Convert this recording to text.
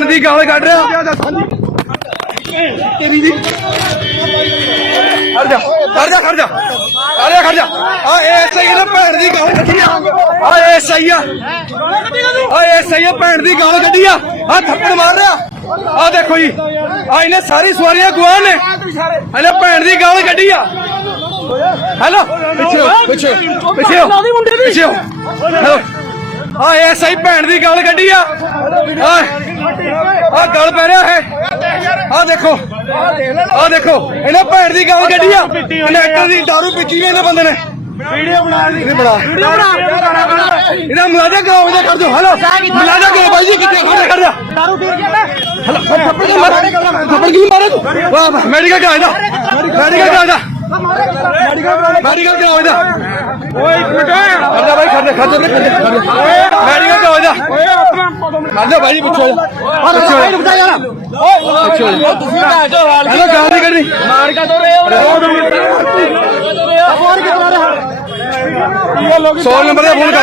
ਦੀ ਗਾਲ ਕੱਢ ਰਿਹਾ। ਤੇਰੀ ਦੀ। ਖੜ ਜਾ ਖੜ ਜਾ ਖੜ ਜਾ। ਆ ਜਾ ਖੜ ਜਾ। ਆ ਇਹ ਸਹੀ ਨਾ ਭੈਣ ਦੀ ਗਾਲ ਕੱਢੀ ਆ। ਆ ਇਹ ਸਹੀ ਆ। ਆ ਇਹ ਸਹੀ ਆ ਭੈਣ ਦੀ ਗਾਲ ਕੱਢੀ ਆ। ਆ ਥੱਪੜ ਮਾਰ ਰਿਹਾ। ਆ ਦੇਖੋ ਜੀ। ਆ ਇਹਨੇ ਸਾਰੀ ਸਵਾਰੀਆਂ ਗਵਾਹ ਨੇ। ਇਹਨੇ ਭੈਣ ਦੀ ਗਾਲ ਕੱਢੀ ਆ। ਹੈਲੋ। ਪਿੱਛੇ ਪਿੱਛੇ ਪਿੱਛੇ ਪਿੱਛੇ। ਹੈਲੋ। ਆ ਇਹ ਸਹੀ ਭੈਣ ਦੀ ਗੱਲ ਕੱਢੀ ਆ ਗੱਲ ਪੈ ਰਿਹਾ ਹੈ ਆ ਦੇਖੋ। ਆ ਦੇਖੋ। ਇਹਨੇ ਭੈਣ ਦੀ ਗੱਲ ਕੱਢੀ ਆ। ਕਨੈਕਟਰ ਦੀ ਦਾਰੂ ਪੀਤੀ ਵੀ ਇਹਨੇ ਬੰਦੇ ਨੇ। ਵੀਡੀਓ ਬਣਾ ਦੀ ਵੀਡੀਓ ਬਣਾ। ਇਹਦਾ ਮਲਾਜਾ ਗਾਉਂ ਦਾ ਕਰ ਦਿਓ। ਹਲੋ। ਮਲਾਜਾ ਗਾਉਂ ਬਾਈ ਜੀ ਕਿੱਥੇ ਖੜੇ ਖੜ ਜਾ ਦਾਰੂ ਪੀ ਗਿਆ ਹਲੋ ਥੱਪੜ ਕੀ ਮਾਰੇ? ਥੱਪੜ ਕੀ ਮਾਰੇ ਤੂੰ? ਵਾਹ ਵਾਹ। ਮੈਡੀਕਲ ਕਰਾ ਇਹਦਾ। ਮੈਡੀਕਲ ਕਰਾ ਇਹਦਾ। ਮੈਡੀਕਲ ਕਰਾ ਇਹਦਾ। ਓਏ ਇੱਕ ਮਿੰਟ। ਖੜਦਾ ਬਾਈ ਮੈਡੀਕਲ ਕਰਾ ਇਹਦਾ ਓਏ। ਖੜਦਾ ਬਾਈ ਪਿੱਛੇ। ਆ ਪਿੱਛੇ। ਰੁਕ ਜਾ। ਯਾਰ ਓਏ ਤੁਸੀਂ ਭੈਣ ਚੋ ਹਾਲ ਹੈਲੋ ਗਾਲ ਨਹੀਂ ਕਰਨੀ ਮਾਰ ਕਾ ਦੋ ਰਹੇ ਹੋ ਮਿੰਟ ਹੋਰ ਕਿਤਨਾ ਰਿਹਾ 100 ਨੰਬਰ ਦਾ ਫੋਨ ਕਰ